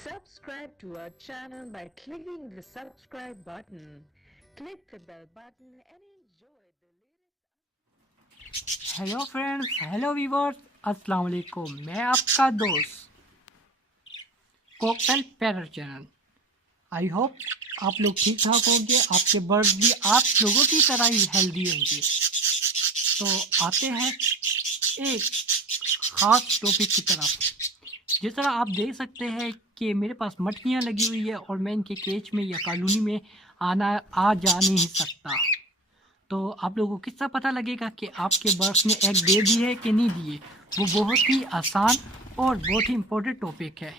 Subscribe to our channel by clicking the subscribe button. Click the bell button and enjoy the latest. Hello friends, hello viewers, अस्सलाम वालेकुम। मैं आपका दोस्त Kokalla पैरर channel. I hope आप लोग ठीक ठाक होंगे, आपके बर्ड्स भी आप लोगों की तरह ही हेल्दी होंगे। तो आते हैं एक ख़ास टॉपिक की तरफ। जिस तरह आप देख सकते हैं कि मेरे पास मटकियाँ लगी हुई है और मैं इनके केज में या कॉलोनी में आ जा नहीं सकता। तो आप लोगों को किस तरह पता लगेगा कि आपके बर्ड्स ने एग दे दिए है कि नहीं दिए? वो बहुत ही आसान और बहुत ही इम्पोर्टेंट टॉपिक है,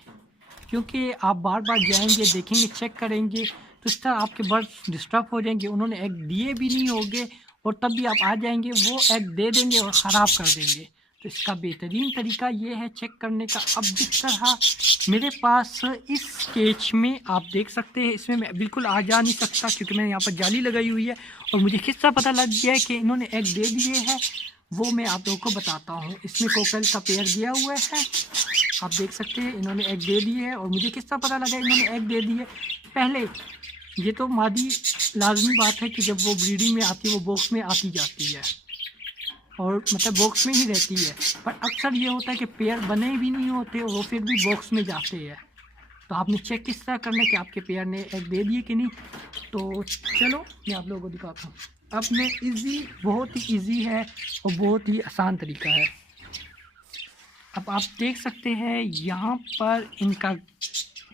क्योंकि आप बार बार जाएंगे, देखेंगे, चेक करेंगे, तो इस तरह आपके बर्ड्स डिस्टर्ब हो जाएंगे। उन्होंने एग दिए भी नहीं होंगे और तब भी आप आ जाएंगे, वो एग दे देंगे और ख़राब कर देंगे। तो इसका बेहतरीन तरीका ये है चेक करने का। अब जिस तरह मेरे पास इस केज में आप देख सकते हैं, इसमें मैं बिल्कुल आ जा नहीं सकता क्योंकि मैंने यहाँ पर जाली लगाई हुई है। और मुझे किस तरह पता लग गया है कि इन्होंने एग दे दिए हैं, वो मैं आप लोगों को बताता हूँ। इसमें कोकल का पेयर दिया हुआ है, आप देख सकते हैं इन्होंने एग दे दिए है। और मुझे किस तरह पता लगा इन्होंने एग दे दिए? पहले ये तो मादी लाजमी बात है कि जब वो ब्रीडिंग में आती है वो बॉक्स में आती जाती है और मतलब बॉक्स में ही रहती है। पर अक्सर ये होता है कि पेयर बने भी नहीं होते और वो फिर भी बॉक्स में जाते हैं। तो आपने चेक किस तरह करना कि आपके पेयर ने एग दे दिए कि नहीं। तो चलो मैं आप लोगों को दिखाता हूँ। अब मैं बहुत ही ईजी है और बहुत ही आसान तरीका है। अब आप देख सकते हैं यहाँ पर इनका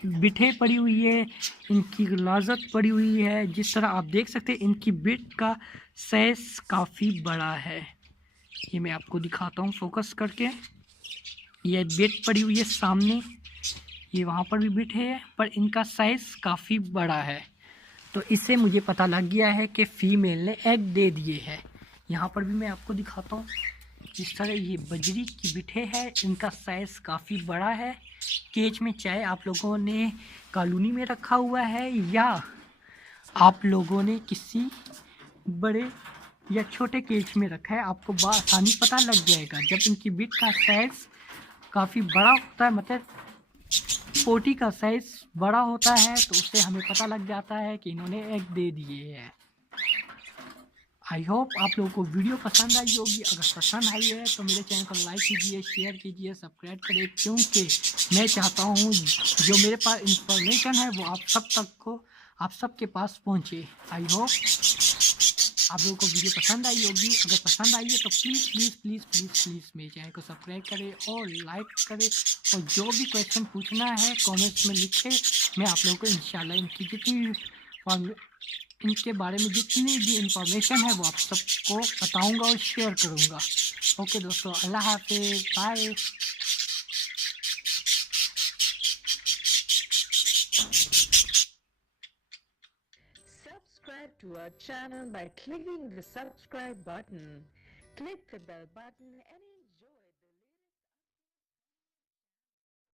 बिठे पड़ी हुई है, इनकी लाजत पड़ी हुई है। जिस तरह आप देख सकते हैं इनकी बिट का साइज काफ़ी बड़ा है। ये मैं आपको दिखाता हूँ फोकस करके। ये बिट पड़ी हुई है सामने, ये वहाँ पर भी बिट है, पर इनका साइज़ काफ़ी बड़ा है। तो इससे मुझे पता लग गया है कि फ़ीमेल ने एग दे दिए हैं। यहाँ पर भी मैं आपको दिखाता हूँ। जिस तरह ये बजरी की बिठे है, इनका साइज़ काफ़ी बड़ा है। केज में चाहे आप लोगों ने कॉलोनी में रखा हुआ है या आप लोगों ने किसी बड़े या छोटे केज में रखा है, आपको आसानी पता लग जाएगा। जब इनकी बिट का साइज़ काफ़ी बड़ा होता है, मतलब पोटी का साइज़ बड़ा होता है, तो उससे हमें पता लग जाता है कि इन्होंने एग दे दिए हैं। आई होप आप लोगों को वीडियो पसंद आई होगी। अगर पसंद आई है तो मेरे चैनल को लाइक कीजिए, शेयर कीजिए, सब्सक्राइब करें, क्योंकि मैं चाहता हूँ जो मेरे पास इंफॉर्मेशन है वो आप सबके पास पहुँचे। आई होप आप लोगों को वीडियो पसंद आई होगी। अगर पसंद आई है तो please please please please please मेरे चैनल को सब्सक्राइब करें और लाइक करें। और जो भी क्वेश्चन पूछना है कमेंट्स में लिखें। मैं आप लोगों को इंशाल्लाह इनके बारे में जितनी भी इंफॉर्मेशन है वो आप सबको बताऊंगा और शेयर करूंगा। ओके दोस्तों, अल्लाह हाफिज़, bye. Subscribe to our channel by clicking the subscribe button. Click the bell button and